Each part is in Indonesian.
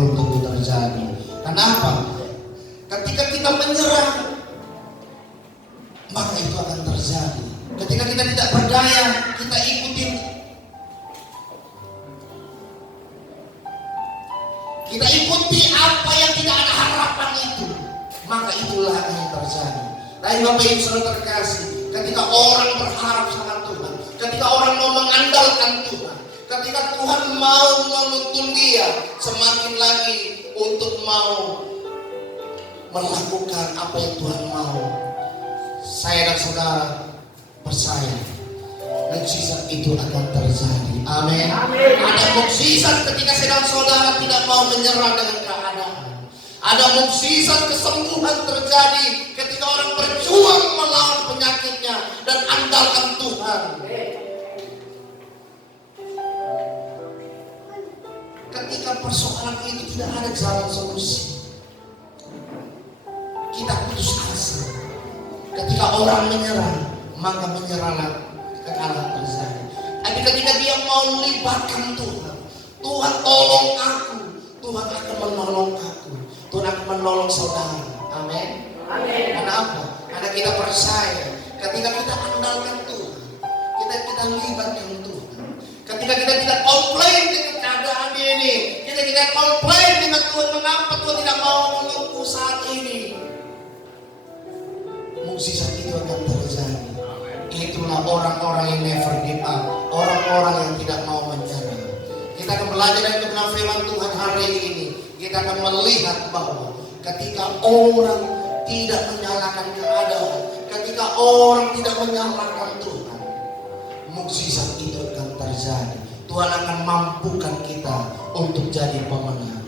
belum tentu terjadi. Kenapa? Ketika kita menyerah, maka itu akan terjadi. Ketika kita tidak berdaya, kita ikutin, kita ikuti apa yang tidak ada harapan itu, maka itulah yang terjadi. Tapi Bapak Ibu Saudara terkasih, ketika orang berharap sama Tuhan, ketika orang mau mengandalkan Tuhan, ketika Tuhan mau menuntun dia semakin lagi untuk mau melakukan apa yang Tuhan mau, saya dan saudara percaya mukjizat itu akan terjadi. Amin. Ada mukjizat ketika saya dan saudara tidak mau menyerah dengan keadaan. Ada mukjizat kesembuhan terjadi ketika orang berjuang melawan penyakitnya dan andalkan Tuhan. Ketika persoalan itu tidak ada jalan solusi, kita putus asa. Ketika orang menyerah, maka menyerahlah kekalahan terjadi. Tapi ketika dia mau melibatkan Tuhan, Tuhan tolong aku, Tuhan akan menolong aku, Tuhan akan menolong saudara. Amin. Kenapa? Karena kita percaya ketika kita andalkan Tuhan, kita libatkan Tuhan. Ketika kita tidak komplain dengan keadaan ini, kita tidak komplain dengan Tuhan, mengapa Tuhan tidak mau menolongku saat ini, mukjizat itu akan terjadi. Itulah orang-orang yang never give up, orang-orang yang tidak mau menyerah. Kita akan belajar dari kebenaran firman Tuhan hari ini. Kita akan melihat bahwa ketika orang tidak menyalahkan keadaan, ketika orang tidak menyalahkan Tuhan, mukjizat itu akan terjadi. Tuhan akan mampukan kita untuk jadi pemenang.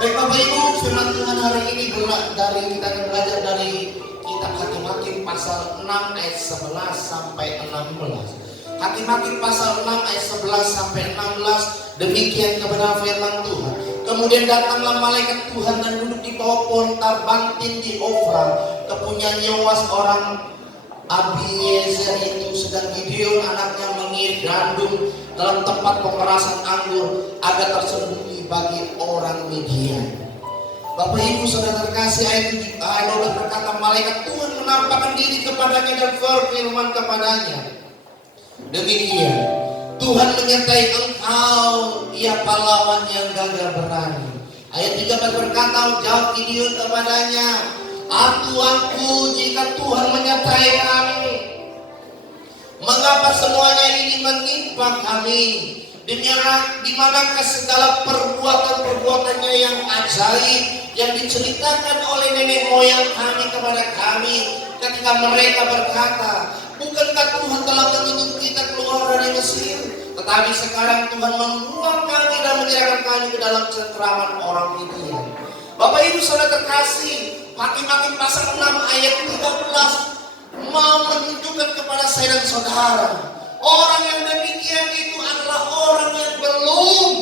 Baik Bapak Ibu, firman Tuhan hari ini kita akan belajar dari kitab Hakim-Hakim pasal 6 ayat 11 sampai 16. Hakim-Hakim pasal 6 ayat 11 sampai 16, demikian kebenaran firman Tuhan. Kemudian datanglah malaikat Tuhan dan duduk di bawah pohon tarbantin di Ofra, kepunyaan Yoas orang Abiezer itu, sedang Gideon anaknya mengirit gandum dalam tempat pemerasan anggur agar tersembunyi bagi orang Midian. Bapak Ibu Saudara terkasih, ayat 12 berkata, malaikat Tuhan menampakkan diri kepadanya dan berfirman kepadanya, demikian, Tuhan menyertai engkau, ia pahlawan yang gagah berani. Ayat 13 berkata, jawab Gideon kepadanya, Tuanku, jika Tuhan menyertai kami, mengapa semuanya ini menimpa kami? Di manakah segala perbuatan-perbuatannya yang ajaib yang diceritakan oleh nenek moyang kami kepada kami, ketika mereka berkata, bukankah Tuhan telah menuntun kita keluar dari Mesir? Tetapi sekarang Tuhan membuang kami dan menyerahkan kami ke dalam cengkraman orang Midian. Bapak Ibu Saudara terkasih, Hakim-Hakim pasal 6 ayat 13 mau menunjukkan kepada saya dan saudara, orang yang demikian itu adalah orang yang belum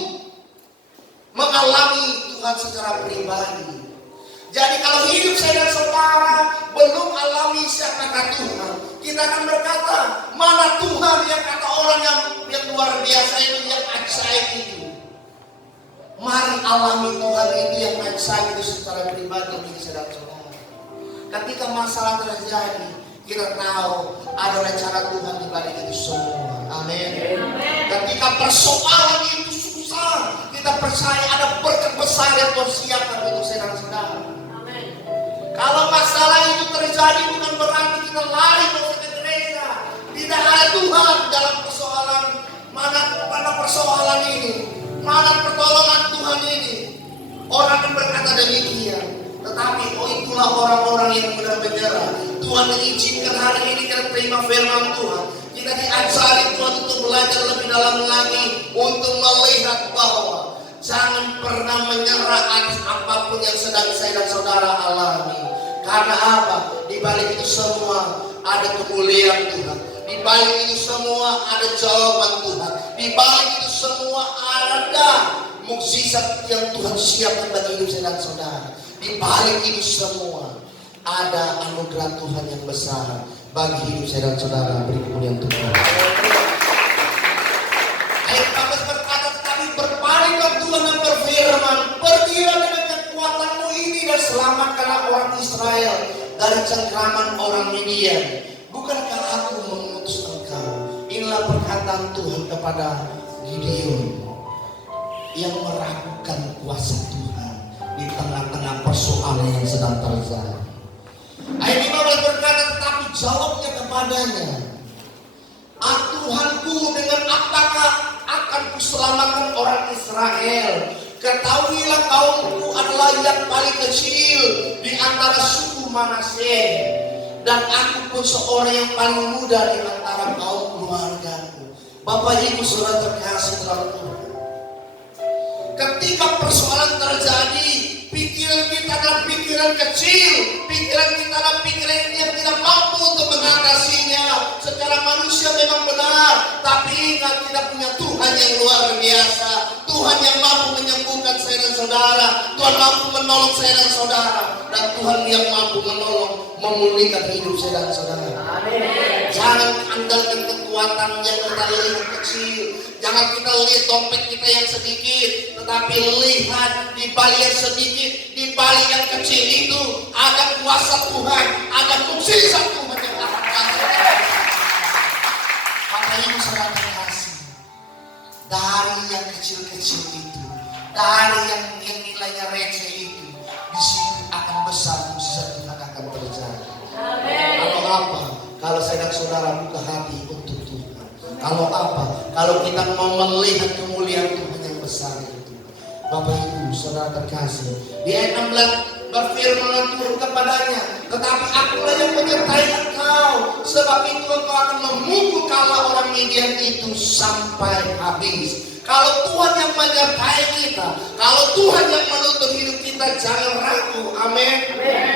mengalami Tuhan secara pribadi. Jadi kalau hidup saya dan saudara belum alami siapakah Tuhan, kita akan berkata, mana Tuhan yang kata orang yang luar biasa itu, yang ajaib itu. Mari alami Tuhan itu yang ajaib itu secara pribadi bagi saya dan saudara. Ketika masalah terjadi, kita tahu ada rencana Tuhan di balik itu semua. Amin. Ketika persoalan itu susah, kita percaya ada berkat besar yang Tuhan siapkan untuk saya dan saudara. Kalau masalah itu terjadi bukan berarti kita lari masuk ke gereja. Tidak ada Tuhan dalam persoalan. Mana persoalan ini? Mana pertolongan Tuhan ini? Orang akan berkata demikian. Tetapi itulah orang-orang yang benar menyerah. Tuhan mengizinkan hari ini kita terima firman Tuhan. Kita diajari Tuhan untuk belajar lebih dalam lagi, untuk melihat bahwa jangan pernah menyerah atas apapun yang sedang saya dan saudara alami. Karena apa? Di balik itu semua ada kemuliaan Tuhan. Di balik itu semua ada jawaban Tuhan. Di balik itu semua ada mukjizat yang Tuhan siapkan bagi hidup saya dan saudara. Di balik itu semua ada anugerah Tuhan yang besar bagi hidup saya dan saudara. Beri kemuliaan Tuhan. Ayat 14 berkata, tetapi berpaling Tuhan yang berfirman, pergilah dengan kekuatanmu ini dan selamatkanlah orang Israel dari cengkraman orang Midian. Bukankah aku mengutus engkau? Inilah perkataan Tuhan kepada Gideon yang meragukan kuasa Tuhan di tengah-tengah persoalan yang sedang terjadi. Ayat 15 berkata, tetapi jawabnya kepadanya, Tuhanku, dengan apakah akan kuselamatkan orang Israel? Ketahuilah kaumku adalah yang paling kecil di antara suku Manasye, dan aku pun seorang yang paling muda di antara kaum keluargaku. Bapak Ibu Saudara terkasih dalam Tuhan, ketika persoalan terjadi, pikiran kita adalah pikiran kecil, pikiran kita adalah pikiran yang tidak mampu untuk mengatasinya. Secara manusia memang benar, tapi ingat, kita punya Tuhan yang luar biasa, Tuhan yang mampu menyembuhkan saya dan saudara, Tuhan mampu menolong saya dan saudara, dan Tuhan yang mampu menolong memulihkan hidup saya dan saudara. Amin. Jangan andalkan kekuatan yang kita lihat kecil. Jangan kita lihat dompet kita yang sedikit, tetapi lihat di balik yang sedikit, di balik yang kecil itu ada kuasa Tuhan, ada mukjizat Tuhan yang akan datang. Bapak Ibu Saudara terkasih, dari yang kecil-kecil itu, dari yang nilainya receh itu, di situ akan besar mukjizat Tuhan akan terjadi. Kalau apa? Kalau saya dan saudara buka hati untuk Tuhan. Kalau apa? Kalau kita mau melihat kemuliaan Tuhan yang besar itu. Bapak Ibu Saudara terkasih, di ayat 16 berfirman Tuhan kepadanya, tetapi akulah yang menyertai engkau, sebab itu engkau akan memukul kala orang Midian itu sampai habis. Kalau Tuhan yang menyertai kita, kalau Tuhan yang menuntun hidup kita, jangan ragu. Amin.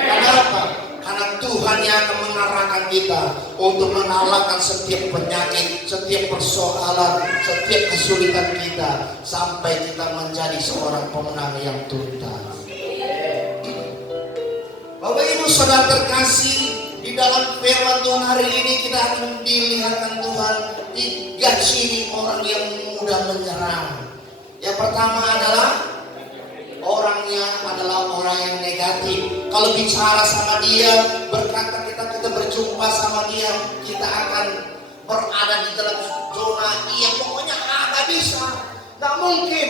Kenapa? Karena Tuhan yang akan mengarahkan kita untuk mengalahkan setiap penyakit, setiap persoalan, setiap kesulitan kita, sampai kita menjadi seorang pemenang yang tuntas. Bapak Ibu Saudara terkasih, di dalam firman Tuhan hari ini kita akan dilihatkan Tuhan 3 ciri orang yang mudah menyerah. Yang pertama adalah orangnya adalah orang yang negatif. Kalau bicara sama dia, berkata kita berjumpa sama dia, kita akan berada di dalam zona yang pokoknya nggak bisa, nggak mungkin,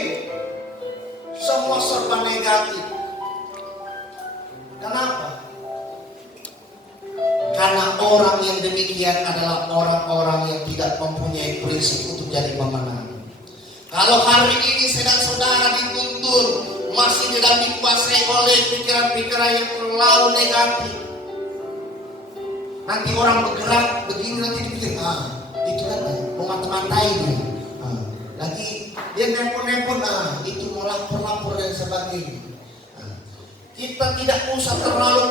semua serba negatif. Kenapa? Karena orang yang demikian adalah orang-orang yang tidak mempunyai prinsip untuk jadi pemenang. Kalau hari ini saudara dituntun masih tidak dikuasai oleh pikiran-pikiran yang terlalu negatif, nanti orang bergerak begini, nanti dipikir, itu kan mau mata-matain ya. Lagi dia nepon-nepon, itu mau lapor-lapor dan sebagainya. Kita tidak usah terlalu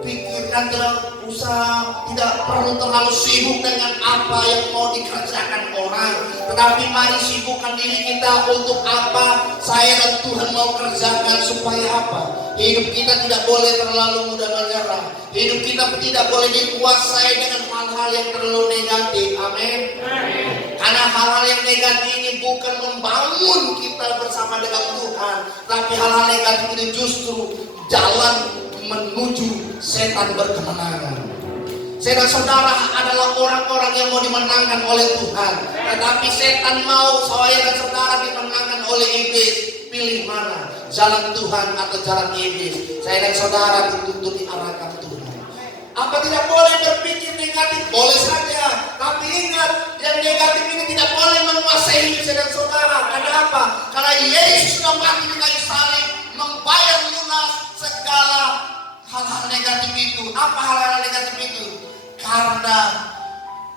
pikirkan, tidak perlu terlalu sibuk dengan apa yang mau dikerjakan orang, tetapi mari sibukkan diri kita untuk apa saya dan Tuhan mau kerjakan, supaya apa? Hidup kita tidak boleh terlalu mudah menyerah. Hidup kita tidak boleh dikuasai dengan hal-hal yang terlalu negatif. Amin. Karena hal-hal yang negatif ini bukan membangun kita bersama dengan Tuhan, tapi hal-hal negatif ini justru jalan menuju setan berkemenangan. Saya dan saudara adalah orang-orang yang mau dimenangkan oleh Tuhan, tetapi setan mau saya dan saudara dimenangkan oleh iblis. Pilih mana? Jalan Tuhan atau jalan iblis? Saya dan saudara dituntut diarahkan Tuhan. Apa tidak boleh berpikir negatif? Boleh saja, tapi ingat, yang negatif ini tidak boleh menguasai hidup saya dan saudara. Karena apa? Karena Yesus sudah mati di kayu salib, membayar lunas segala hal-hal negatif itu. Apa hal-hal negatif itu? Karena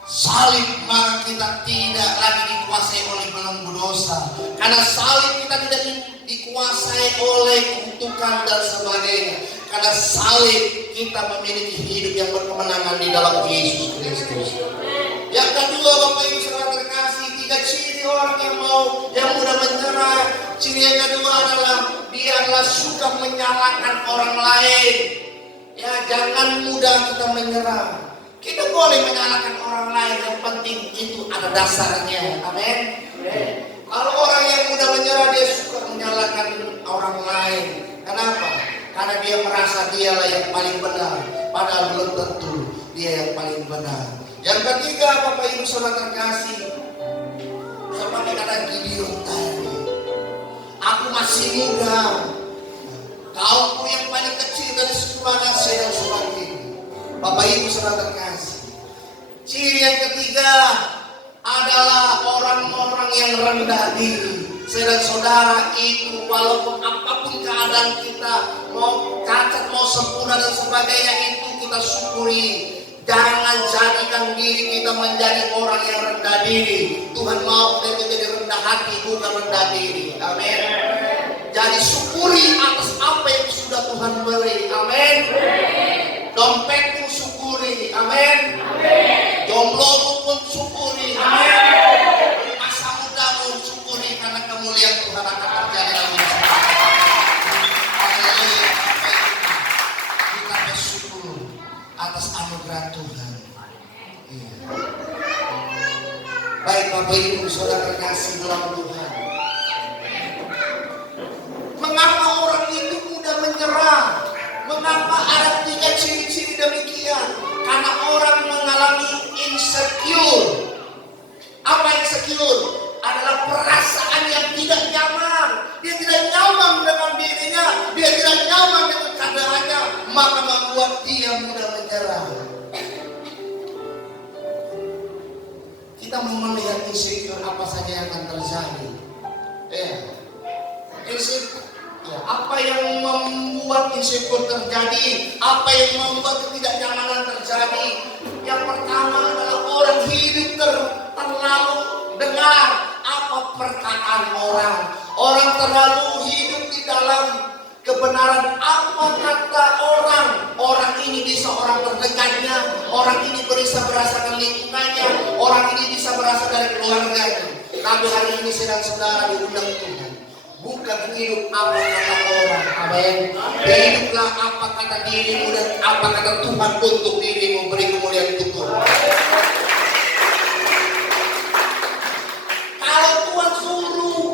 salib maka kita tidak lagi dikuasai oleh belenggu dosa. Karena salib kita tidak dikuasai oleh kutukan dan sebagainya. Karena salib kita memiliki hidup yang berkemenangan di dalam Yesus Kristus. Yang kedua, Bapak Ibu Saudara terkasih, 3 ciri orang yang mudah menyerah. Ciri yang kedua adalah dia adalah suka menyalahkan orang lain. Ya, jangan mudah kita menyerah. Kita boleh menyalahkan orang lain, yang penting itu ada dasarnya. Amin. Kalau orang yang mudah menyerah, dia suka menyalahkan menyalahkan orang lain. Kenapa? Karena dia merasa dialah yang paling benar, padahal belum tentu dia yang paling benar. Yang ketiga, Bapak Ibu Saudara terkasih, seperti kata Gideon tadi, aku masih muda, kaumku yang paling kecil dari suku Manasye dan sebagainya. Bapak Ibu Saudara terkasih, ciri yang ketiga adalah orang-orang yang rendah diri. Saudara itu walaupun apapun keadaan kita, mau cacat, mau sempurna dan sebagainya, itu kita syukuri. Jangan jadikan diri kita menjadi orang yang rendah diri. Tuhan mau kita jadi rendah hati, bukan rendah diri. Amin. Jadi syukuri atas apa yang sudah Tuhan beri. Amin. Dompetmu syukuri. Amin. Jomblomu pun syukuri. Amin. Masa mudamu syukuri, karena kemuliaan Tuhan akan terjadi dalam hidup kita. Haleluya. Kita bersyukur atas anugerah Tuhan. Iya. Baik Bapak Ibu Saudara terkasih dalam Tuhan. Mengapa orang itu mudah menyerah? Mengapa ada 3 ciri-ciri demikian? Karena orang mengalami insecure. Apa insecure? Adalah perasaan yang tidak nyaman. Dia tidak nyaman dengan dirinya, dia tidak nyaman dengan keadaannya, maka membuat dia mudah menyerah. Kita mau melihat insecure apa saja yang akan terjadi. Insecure. Apa yang membuat insecure terjadi? Apa yang membuat ketidaknyamanan terjadi? Yang pertama adalah orang hidup terlalu dengar apa perkataan orang. Orang terlalu hidup di dalam kebenaran apa kata orang. Orang ini bisa orang terdekatnya, orang ini bisa berasakan lingkungannya, orang ini bisa berasal dari keluarganya. Tapi hari ini sedang saudara diundang Tuhan. Bukan hidup apa kata orang. Amin. Hiduplah apa kata dirimu dan apa kata Tuhan untuk dirimu. Beri kemuliaan untuk Tuhan. Kalau Tuhan suruh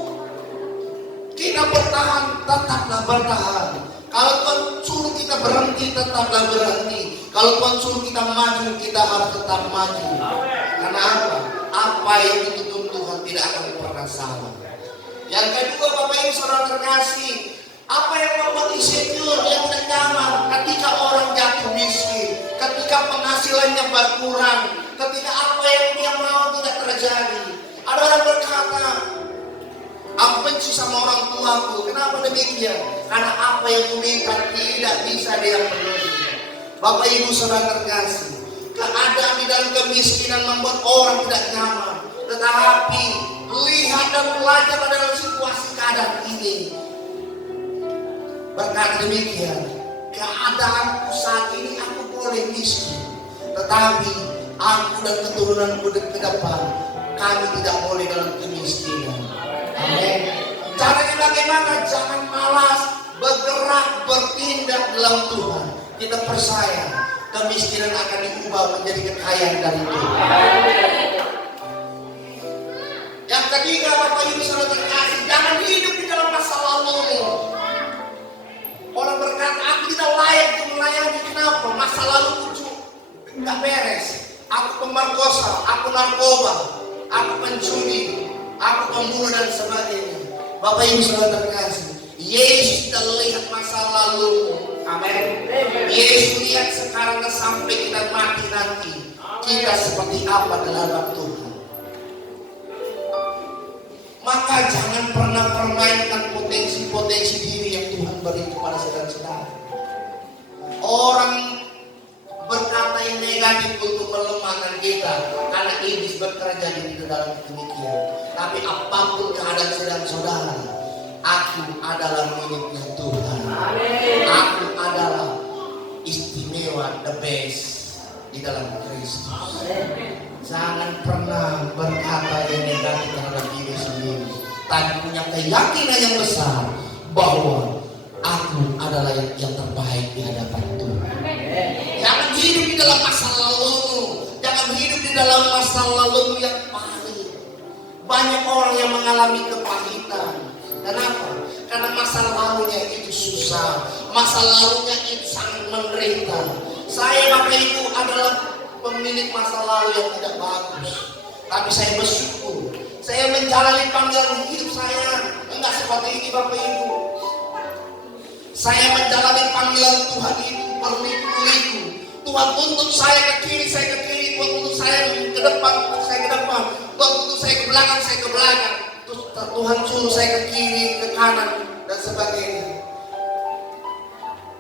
kita bertahan, tetaplah bertahan. Kalau Tuhan suruh kita berhenti, tetaplah berhenti. Kalau Tuhan suruh kita maju, kita harus tetap maju. Karena apa? Apa yang dituntun Tuhan tidak akan pernah salah. Yang kedua Bapak Ibu Saudara terkasih, apa yang membuat insecure, yang tidak nyaman ketika orang jatuh miskin, ketika penghasilannya berkurang, ketika apa yang dia mau tidak terjadi. Ada orang berkata, aku benci sama orang tuaku. Kenapa demikian? Karena apa yang kuminta tidak bisa dia penuhi. Bapak Ibu Saudara terkasih, keadaan di dalam kemiskinan membuat orang tidak nyaman. Tetapi lihat dan belajar dalam situasi keadaan ini. Berkata demikian, keadaanku saat ini aku boleh miskin, tetapi aku dan keturunanku ke depan, kami tidak boleh dalam kemiskinan. Amin. Caranya bagaimana? Jangan malas, bergerak, bertindak dalam Tuhan. Kita percaya kemiskinan akan diubah menjadi kekayaan dari Tuhan. Yang ketiga Bapak Ibu Saudara terkasih, jangan hidup di dalam masa lalu. Orang berkata, aku tidak layak untuk melayani. Kenapa? Masa lalu tidak beres. Aku pemerkosa, aku narkoba, aku pencuri, aku pembunuh dan sebagainya. Bapak Ibu Saudara terkasih, Yesus tidak melihat masa lalu. Amin. Yesus lihat sekarang sampai kita mati nanti, kita seperti apa dalam Tuhan. Maka jangan pernah permainkan potensi-potensi diri yang Tuhan beri kepada saudara-saudara. Orang berkata yang negatif untuk melemahkan kita, karena iblis bekerja di dalam demikian. Tapi apapun keadaan saudara-saudara, aku adalah miliknya Tuhan. Aku adalah istimewa, the best di dalam Kristus. Jangan pernah berkata yang negatif terhadap diri sendiri, tapi punya keyakinan yang besar bahwa aku adalah yang terbaik di hadapan Tuhan. Jangan hidup di dalam masa lalu, jangan hidup di dalam masa lalu yang pahit. Banyak orang yang mengalami kepahitan, Kenapa? Karena masa lalunya itu susah, masa lalunya itu sangat menderita. Saya Bapak Ibu adalah pemilik masa lalu yang tidak bagus, tapi saya bersyukur. Saya menjalani panggilan hidup saya enggak seperti ini Bapak Ibu. Saya menjalani panggilan Tuhan itu berliku-liku. Tuhan tuntut saya ke kiri, saya ke kiri. Tuhan tuntut saya ke depan, saya ke depan. Tuhan tuntut saya ke belakang, saya ke belakang. Terus Tuhan suruh saya ke kiri, ke kanan, dan sebagainya.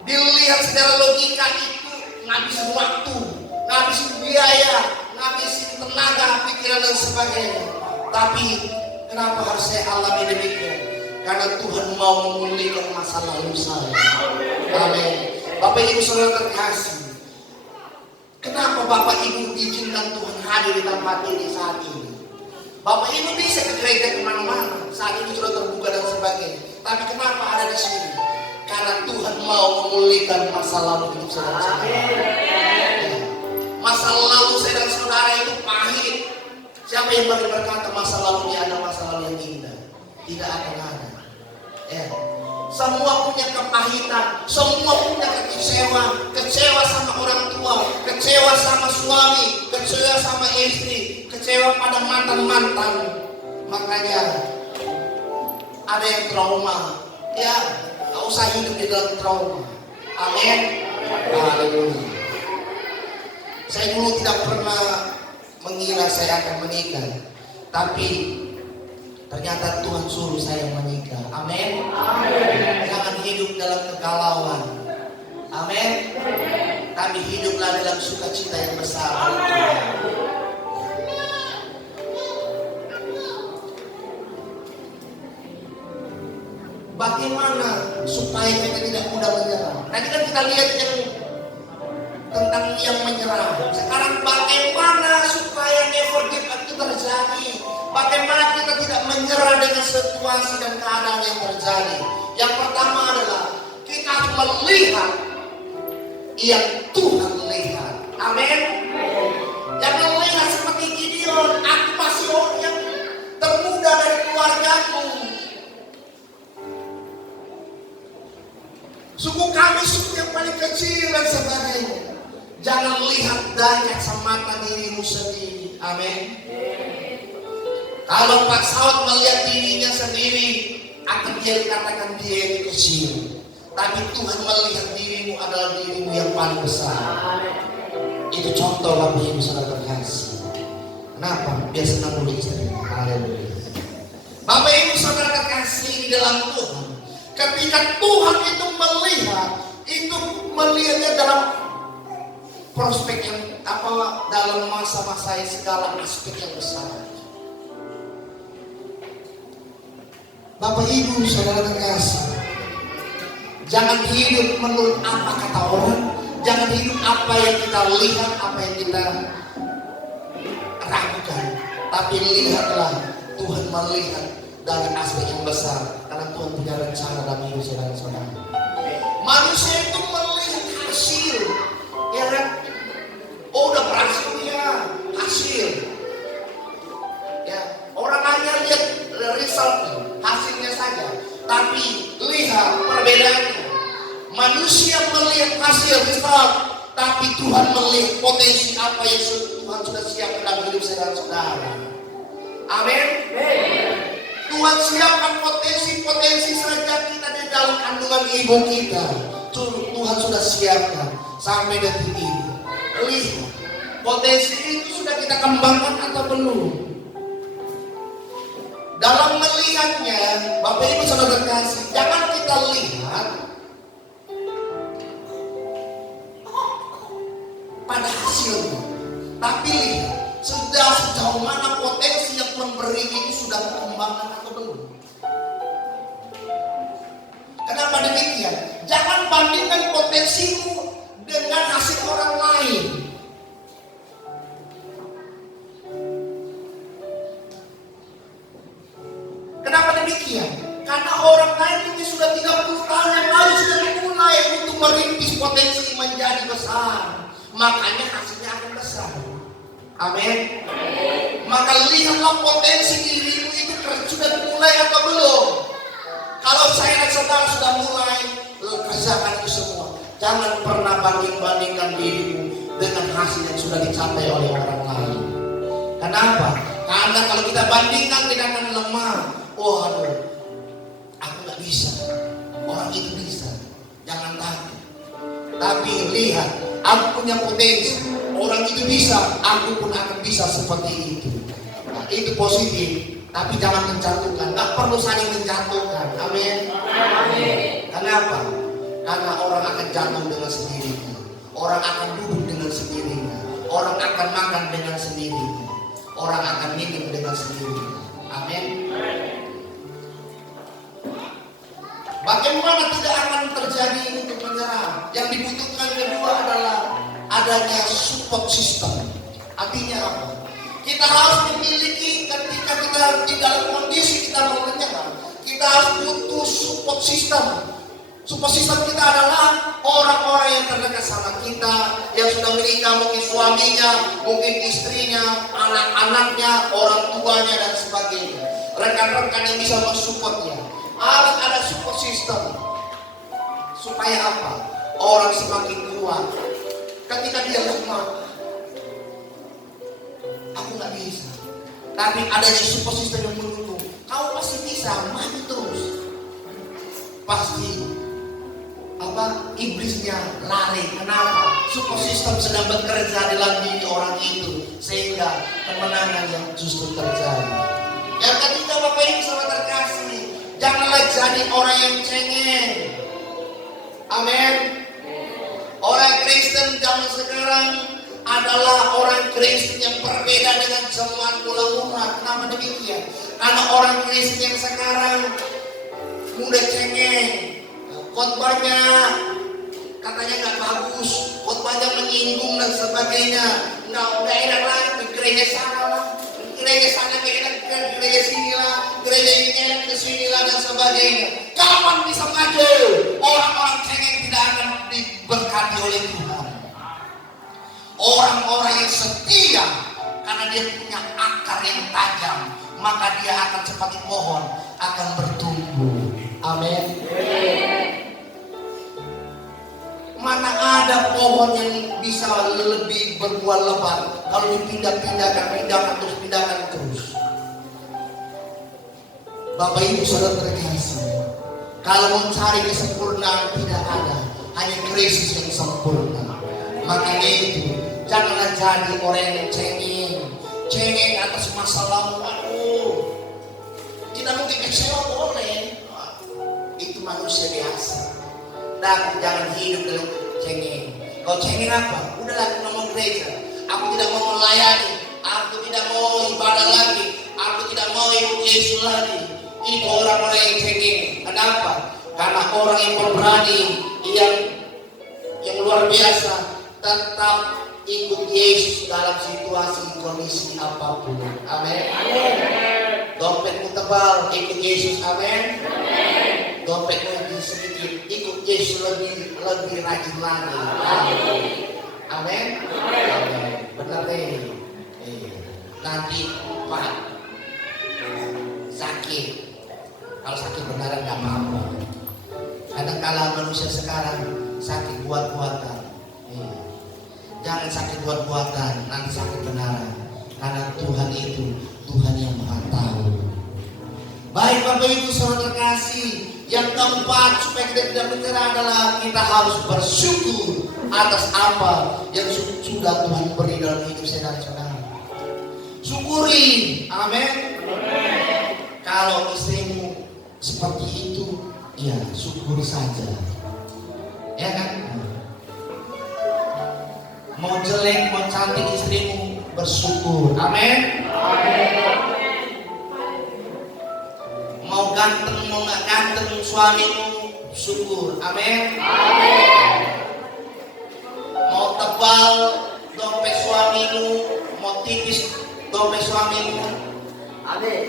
Dilihat secara logika itu ngabisin waktu, ngabisin biaya, ngabisin tenaga, pikiran, dan sebagainya. Tapi kenapa harus saya alami demikian? Karena Tuhan mau memulihkan masa lalu saya. Amin. Bapak Ibu Saudara terkasih, kenapa Bapak Ibu diizinkan Tuhan hadir di tempat ini saat ini? Bapak Ibu bisa ke gereja kemana-mana, saat ini sudah terbuka dan sebagainya. Tapi kenapa ada di sini? Karena Tuhan mau memulihkan masa lalu hidup saudara. Masa lalu saya dan saudara itu pahit. Siapa yang berkata masa lalunya ada masa lalu yang indah? Tidak akan ada. Semua punya kepahitan, semua punya kecewa sama orang tua, kecewa sama suami, kecewa sama istri, kecewa pada mantan-mantan. Makanya ada yang trauma, ya gak usah hidup di dalam trauma. Amin. Haleluya. Saya dulu tidak pernah mengira saya akan menikah, tapi ternyata Tuhan suruh saya menikah. Amin. Jangan hidup dalam kegalauan. Amin. Tapi hiduplah dalam sukacita yang besar. Bagaimana supaya kita tidak mudah menyerah? Tadi kan kita lihat yang tentang yang menyerah. Sekarang bagaimana supaya never give up itu terjadi? Bagaimana kita tidak menyerah dengan situasi dan keadaan yang terjadi? Yang pertama adalah kita harus melihat yang Tuhan lihat. Amin. Jangan melihat seperti Gideon, aku masih orang yang termuda dari keluargaku. Suku kami suku yang paling kecil dan sebagainya. Jangan lihat dari kacamata dirimu sendiri. Amin. Kalau Pak Saud melihat dirinya sendiri, akan dia katakan dia ini kecil. Tapi Tuhan melihat dirimu adalah dirimu yang paling besar. Itu contoh Bapak Ibu Saudara terkasih. Kenapa? Dia senang mulia istri. Haleluya. Bapak Ibu Saudara terkasih di dalam Tuhan. Ketika Tuhan itu melihatnya dalam prospek yang dalam masa-masa yang segala aspek yang besar. Bapak Ibu Saudara terkasih, jangan hidup menurut apa kata orang, jangan hidup apa yang kita lihat, apa yang kita ragukan, tapi lihatlah Tuhan melihat dari aspek yang besar, karena Tuhan punya rencana dalam hidup saudara-saudara. Manusia itu melihat hasil, ya kan? Oh, udah berhasil ya, hasil. Ya, orang hanya lihat result, hasilnya saja, tapi lihat perbedaannya. Manusia melihat hasil result, tapi Tuhan melihat potensi apa yang Tuhan sudah siapkan dalam hidup saudara-saudara. Amin. Tuhan siapkan potensi-potensi sejak kita di dalam kandungan ibu kita. Tuhan sudah siapkan sampai detik ini. Lihat, potensi itu sudah kita kembangkan atau belum? Dalam melihatnya, Bapak Ibu Saudara terkasih, jangan kita lihat pada hasilnya, tapi lihat sudah sejauh mana potensi yang Tuhan beri ini sudah dikembangkan atau belum. Kenapa demikian? Jangan bandingkan potensimu dengan hasil orang lain. Kenapa demikian? Karena orang lain ini sudah 30 tahun yang lalu sudah mulai untuk merintis potensi menjadi besar. Makanya hasilnya akan besar. Amin. Maka lihatlah potensi dirimu itu sudah mulai atau belum. saudara sudah mulai, kerjakan itu semua. Jangan pernah banding-bandingkan dirimu dengan hasil yang sudah dicapai oleh orang lain. Kenapa? Karena kalau kita bandingkan kita akan lemah. Oh aduh, aku gak bisa, orang itu bisa. Jangan takut. Tapi lihat, aku punya potensi. Orang itu bisa, aku pun akan bisa seperti itu. Nah, itu positif. Tapi jangan menjatuhkan. Gak perlu saling menjatuhkan. Amin. Kenapa? Karena orang akan jatuh dengan sendirinya. Orang akan duduk dengan sendirinya. Orang akan makan dengan sendirinya. Orang akan minum dengan sendirinya. Amin. Bagaimana tidak akan terjadi untuk menyerah? Yang dibutuhkan kedua adalah adanya support system. Artinya apa? Kita harus memiliki ketika kita di dalam kondisi kita mau menyerah, kita harus butuh support system. Support system kita adalah orang-orang yang terdekat sama kita, yang sudah menikah, mungkin suaminya, mungkin istrinya, anak-anaknya, orang tuanya dan sebagainya. Rekan-rekan yang bisa mensupportnya. Harus ada support system. Supaya apa? Orang semakin kuat. Ketika dia lemah, aku nggak bisa. Tapi adanya support system yang mendukung. Kau pasti bisa, maju terus. Pasti iblisnya lari. Kenapa? Support system sedang bekerja dalam diri orang itu, sehingga kemenangan yang justru terjadi. Yang ketiga, Bapak Ibu saudara terkasih, janganlah jadi orang yang cengeng. Amin. Orang Kristen zaman sekarang adalah orang Kristen yang berbeda dengan zaman mula-mula. Kenapa demikian? Karena orang Kristen yang sekarang mudah cengeng. Khotbahnya katanya nggak bagus, khotbahnya menyinggung dan sebagainya. Nggak enak lagi ke gereja sana lah, gereja sana enak ke gereja sini lah, gereja ini enak ke sini lah dan sebagainya. Kapan bisa maju? Orang-orang cengeng tidak akan diberkati oleh Tuhan. Orang-orang yang setia karena dia punya akar yang tajam, maka dia akan seperti pohon akan bertumbuh. Amin. Mana ada pohon yang bisa lebih berbuah lebat kalau dipindahkan terus. Bapak Ibu saudara terkasih, kalau mau cari kesempurnaan tidak ada, hanya Kristus yang sempurna. Makanya itu, janganlah jadi orang yang cengeng atas masalah. Waduh, kita mungkin kecewa boleh, itu manusia biasa. Dan jangan hidup dalam cengeng. Kalau cengeng apa? Udahlah, aku mau gereja, aku tidak mau melayani, aku tidak mau ibadah lagi, aku tidak mau ikut Yesus lagi. Itu orang-orang yang cengeng. Kenapa? Karena orang yang berani, yang luar biasa, tetap ikut Yesus dalam situasi kondisi apapun. Amin. Dompetmu tebal, ikut Yesus. Amin. Dompetmu sedikit, ikut Yesus lebih rajin lagi. Amin. Benar deh. Nanti Pak sakit. Kalau sakit beneran nggak apa-apa. Kadang-kala manusia sekarang sakit buat-buatan. Jangan sakit buat-buatan, nanti sakit beneran. Karena Tuhan itu Tuhan yang Maha Tahu. Baik Bapak Ibu saudara terkasih, yang keempat supaya kita tidak menyerah adalah kita harus bersyukur atas apa yang sudah Tuhan beri dalam hidup saya dan saudara. Syukuri, amin. Kalau istrimu seperti itu, ya syukur saja, ya kan? Mau jelek, mau cantik istrimu, bersyukur, amin. Mau ganteng, mau nggak ganteng suamimu, syukur, amin. Mau tebal dompet suamimu, mau tipis dompet suamimu, amin.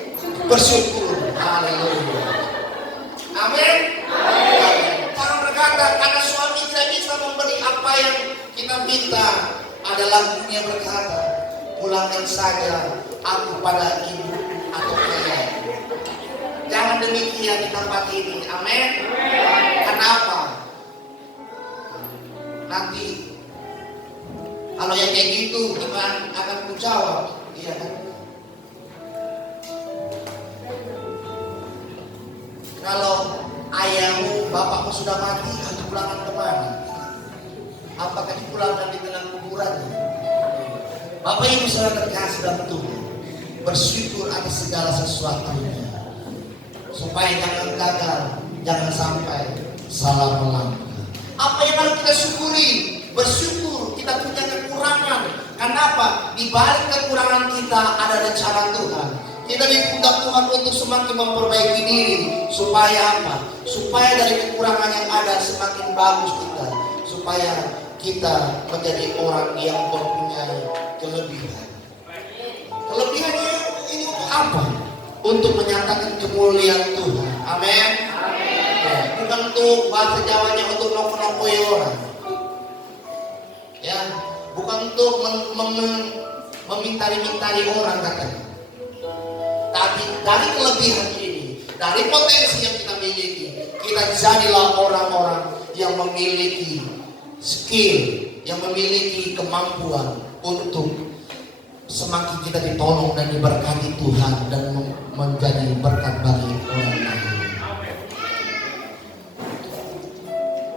Bersyukur, haleluya, amin. Jangan berkata karena suami tidak bisa memberi apa yang kita minta. Ada lagunya berkata, pulangkan saja aku pada ibu atau ayah. Jangan demikian. lihat di tempat ini. Amin. Kenapa? Nanti kalau yang kayak gitu akan ku jawab, iya kan? Kalau ayahmu, bapakmu sudah mati, akan dipulangkan kemana? Apakah dipulangkan di tengah kuburannya? Bapak Ibu saudara terkasih dalam Tuhan, bersyukur atas segala sesuatunya, supaya jangan gagal, jangan sampai salah melangkah. Apa yang harus kita syukuri? Bersyukur kita punya kekurangan. Kenapa? Di balik kekurangan kita ada rencana Tuhan. Kita diundang Tuhan untuk semakin memperbaiki diri. Supaya apa? Supaya dari kekurangan yang ada semakin bagus kita. Supaya kita menjadi orang yang mempunyai kelebihan. Kelebihannya ini untuk apa? Untuk menyatakan kemuliaan Tuhan. Amin. Bukan untuk bahasa Jawanya untuk noko-nokoi orang. Ya, bukan untuk memintari-mintari orang katanya. Tapi dari kelebihan ini, dari potensi yang kita miliki, kita jadilah orang-orang yang memiliki skill, yang memiliki kemampuan untuk semakin kita ditolong dan diberkati Tuhan dan menjadi berkat bagi orang lain.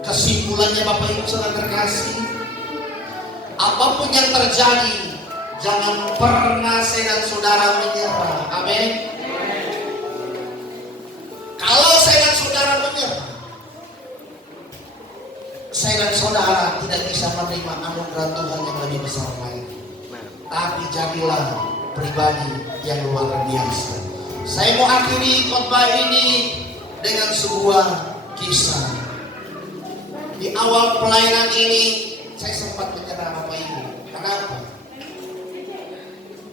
Kesimpulannya Bapak Ibu saudara terkasih, apapun yang terjadi, jangan pernah saya dan saudara menyerah. Amin. Kalau saya dan saudara menyerah, saya dan saudara tidak bisa menerima anugerah Tuhan yang lebih besar lagi. Tapi jadilah pribadi yang luar biasa. Saya mau akhiri khotbah ini dengan sebuah kisah. Di awal pelayanan ini saya sempat menyerah Bapak Ibu. Kenapa?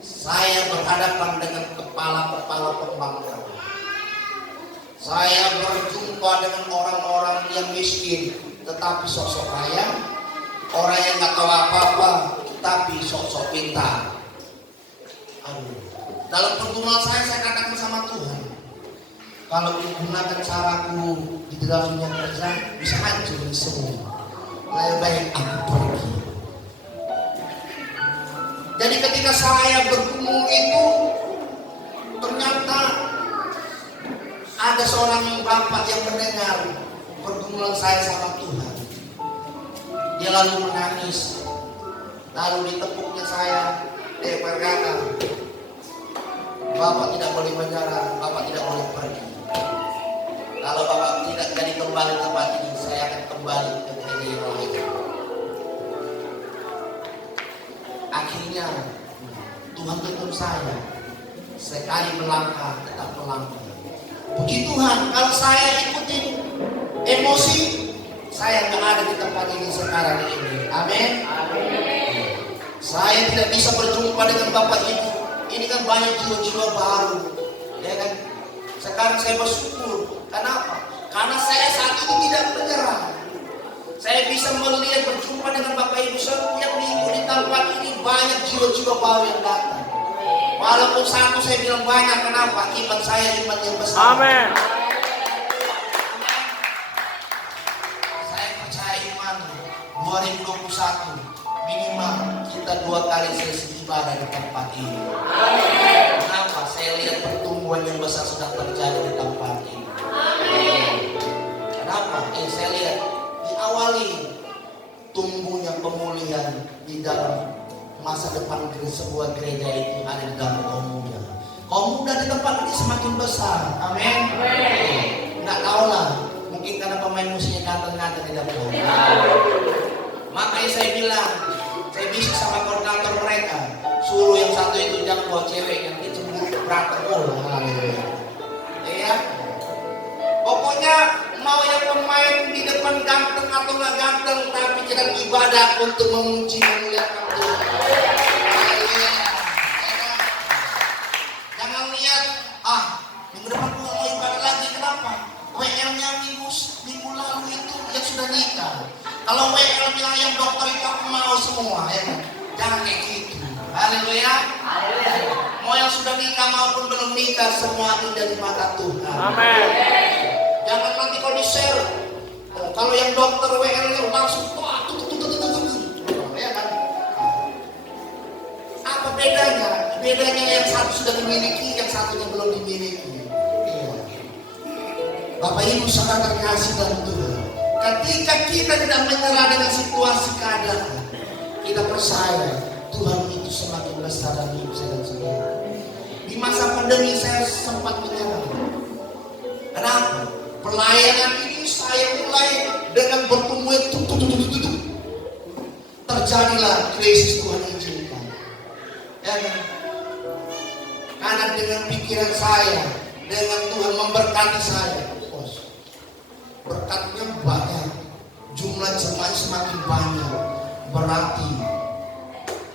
Saya berhadapan dengan kepala-kepala pembangkang. Saya berjumpa dengan orang-orang yang miskin tetapi sok-sok kaya, orang yang nggak tahu apa-apa tapi sok-sok pintar. Dalam pergumulan saya katakan sama Tuhan, kalau digunakan caraku di dalam dunia kerja bisa hancur semua. Lebih baik aku pergi. Jadi ketika saya bergumul itu, ternyata ada seorang bapak yang mendengar pergumulan saya sama Tuhan. Dia lalu menangis, lalu ditepuknya saya. Dia berkata, Bapak tidak boleh menyerah, Bapak tidak boleh pergi. Kalau Bapak tidak jadi kembali ke tempat ini, saya akan kembali ke gereja yang lain. Akhirnya Tuhan tuntun saya, sekali melangkah tetap melangkah. Puji Tuhan, kalau saya ikutin emosi, saya nggak ada di tempat ini sekarang ini. Amin. Saya tidak bisa berjumpa dengan Bapak Ibu. Ini kan banyak jiwa-jiwa baru, ya kan? Sekarang saya bersyukur. Kenapa? Karena saya saat ini tidak menyerah. Saya bisa melihat berjumpa dengan Bapak Ibu setiap minggu di tempat ini banyak jiwa-jiwa baru yang datang. Walaupun satu saya bilang banyak, kenapa? Iman saya iman yang besar. Amin. Saya percaya iman 2021 minimal kita 2 kali sesi ibadah di tempat ini. Kenapa? Saya lihat pertumbuhan yang besar sedang terjadi di tempat ini. Kenapa? Saya lihat diawali tumbuhnya pemulihan di dalam masa depan sebuah gereja itu ada di dalam kaum muda. Kaum muda di tempat ini semakin besar. Amin. Nggak tahu lah, mungkin karena pemain musiknya ganteng-ganteng di dalam. Makanya saya bilang, saya bisa sama koordinator mereka, suruh yang satu itu jangan bawa cewek, yang itu berantem mulu. Iya. Pokoknya mau yang pemain di depan ganteng atau nggak ganteng, tapi kita ibadah untuk memuji memuliakan Tuhan. Jangan lihat, minggu depan gua mau ibadah lagi, kenapa? WL-nya minggu lalu itu yang sudah nikah. Kalau WL bilang yang dokter itu aku mau semua, ya kan? Jangan kayak gitu. Haleluya. Mau yang sudah nikah maupun belum nikah, semua indah di mata Tuhan. Amin. Jangan nanti kalau di-share. Kalau yang dokter WL langsung ya kan? Apa bedanya? Bedanya yang satu sudah dimiliki, yang satunya belum dimiliki. Iya. Bapak Ibu saudara terkasih dalam Tuhan, ketika kita tidak menyerah dengan situasi keadaan, kita percaya Tuhan itu semakin besar dan hidup saya dan saudara. Di masa pandemi saya sempat menyerah. Kenapa? Pelayanan ini saya mulai dengan bertemu itu. Terjadilah krisis Tuhan izinkan. Ya kan? Karena dengan pikiran saya, dengan Tuhan memberkati saya, berkatnya banyak, jumlah jemaat semakin banyak, berarti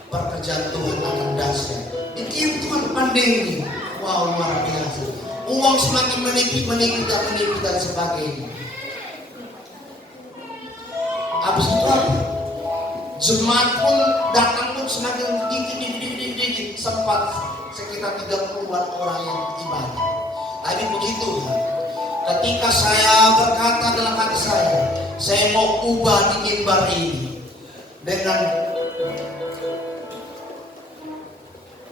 pekerjaan Tuhan akan dahsyat. Dikira Tuhan pandemi, wow luar biasa. Uang semakin menipis dan sebagainya. Habis itu apa? Jemaat pun datang pun semakin dikit, sempat sekitar 30-an orang yang ibadah. Tapi begitu, ketika saya berkata dalam hati saya mau ubah di mimbar ini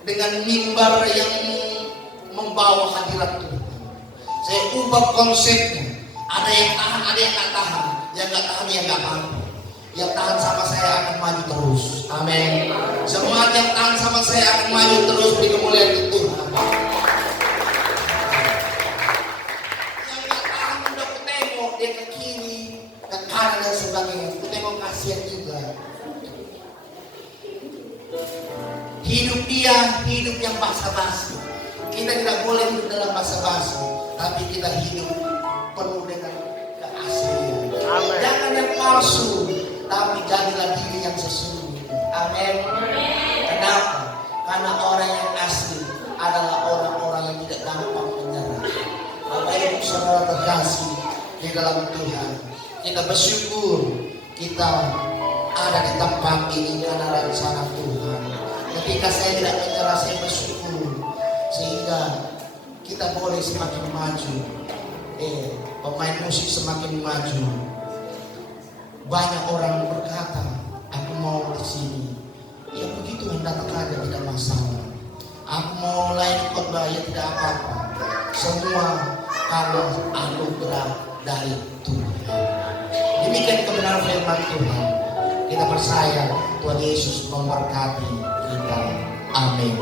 dengan mimbar yang membawa hadirat Tuhan. Saya ubah konsepnya. Ada yang tahan, ada yang nggak tahan. Yang nggak tahan, yang nggak apa-apa. Yang tahan sama saya akan maju terus. Amin. Semua yang tahan sama saya akan maju terus di kemuliaan Tuhan. Yang nggak tahan udah aku tengok dia ke kiri, ke kanan dan sebagainya. Aku tengok kasihan juga. Hidup dia, hidup yang basa-basi. Kita tidak boleh hidup dalam basa-basi, tapi kita hidup penuh dengan keaslian. Amen. Jangan yang palsu, tapi jadilah diri yang sesungguhnya. Amin. Kenapa? Karena orang yang asli adalah orang-orang yang tidak gampang menyerah. Bapak Ibu saudara terkasih di dalam Tuhan, kita bersyukur kita ada di tempat ini karena rencana Tuhan. Ketika saya tidak menyerah, saya bersyukur sehingga kita boleh semakin maju. Pemain musik semakin maju. Banyak orang berkata, aku mau di sini. Ya begitu datang aja, tidak masalah. Aku mau melayani khotbah, ya tidak apa-apa. Semua kalau anugerah dari Tuhan. Demikian kebenaran firman Tuhan. Kita percaya Tuhan Yesus memberkati kita. Amin.